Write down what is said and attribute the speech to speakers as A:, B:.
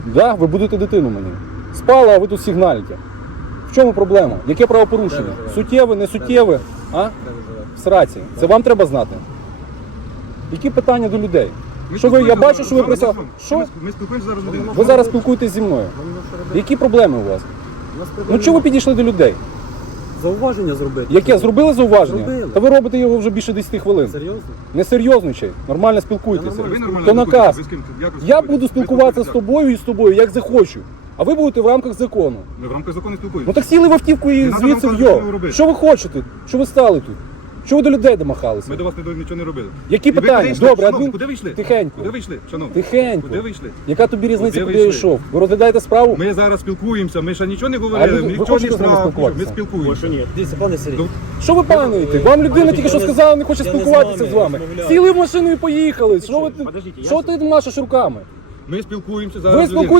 A: Да, ви будете дитину мені. Спала, а ви тут сигналите. В чому проблема? Яке правопорушення? Суттєве, не суттєве? А? В сраці. Це вам треба знати. Які питання до людей? Що ви, я бачу, що ви присягли. Що?
B: Ми спілкуємося зараз з людиною.
A: Ви зараз спілкуєтесь зі мною. Які проблеми у вас? Ну чого ви підійшли до людей?
C: Зауваження зробити.
A: Яке? Зробили зауваження?
C: Зробили.
A: Та ви робите його вже більше 10 хвилин.
C: Серйозно?
A: Не серйозничай, нормально спілкуйтеся.
B: Ви нормально
A: То наказ.
B: спілкуєтесь? Ви з ким? Як ви
A: Я
B: спілкуєтесь?
A: буду спілкуватися з тобою і з тобою, як захочу. А ви будете в рамках закону.
B: Ми в рамках закону
A: Ну
B: спілкуємося.
A: так сіли в автівку і
B: Не надо
A: звідси
B: нам
A: в
B: казати,
A: йо.
B: що ви робите.
A: Що ви хочете? Що ви стали тут? Що ви до людей домахалися?
B: Ми до вас нічого не робили.
A: Які
B: І ви
A: питання?
B: куди йшли?
A: Добре,
B: Шановні,
A: адмін-
B: куди ви йшли?
A: Тихенько.
B: Куди ви йшли, шановні?
A: Тихенько.
B: Куди ви йшли?
A: Яка тобі різниця,
B: Куди
A: куди
B: ви
A: я
B: йшли?
A: йшов? Ви розглядаєте справу?
B: Ми зараз спілкуємося, ми ще нічого не
A: А
B: говорили,
A: ви
B: ми нічого
A: хочете
B: не
A: з нами
B: справи,
A: спілкуватися?
B: ми спілкуємося.
C: Ні. Дивіться, пане Сергій.
A: Що ви пануєте? Вам людина тільки що сказала, не хоче
C: я не
A: спілкуватися
C: з
A: з
C: вами
A: вами.
C: розмовляю.
A: Сіли в машину і поїхали. Що ви
C: Подождіть, я
A: що ти машеш руками?
B: Ми спілкуємося
A: Ви
B: зараз з людиною.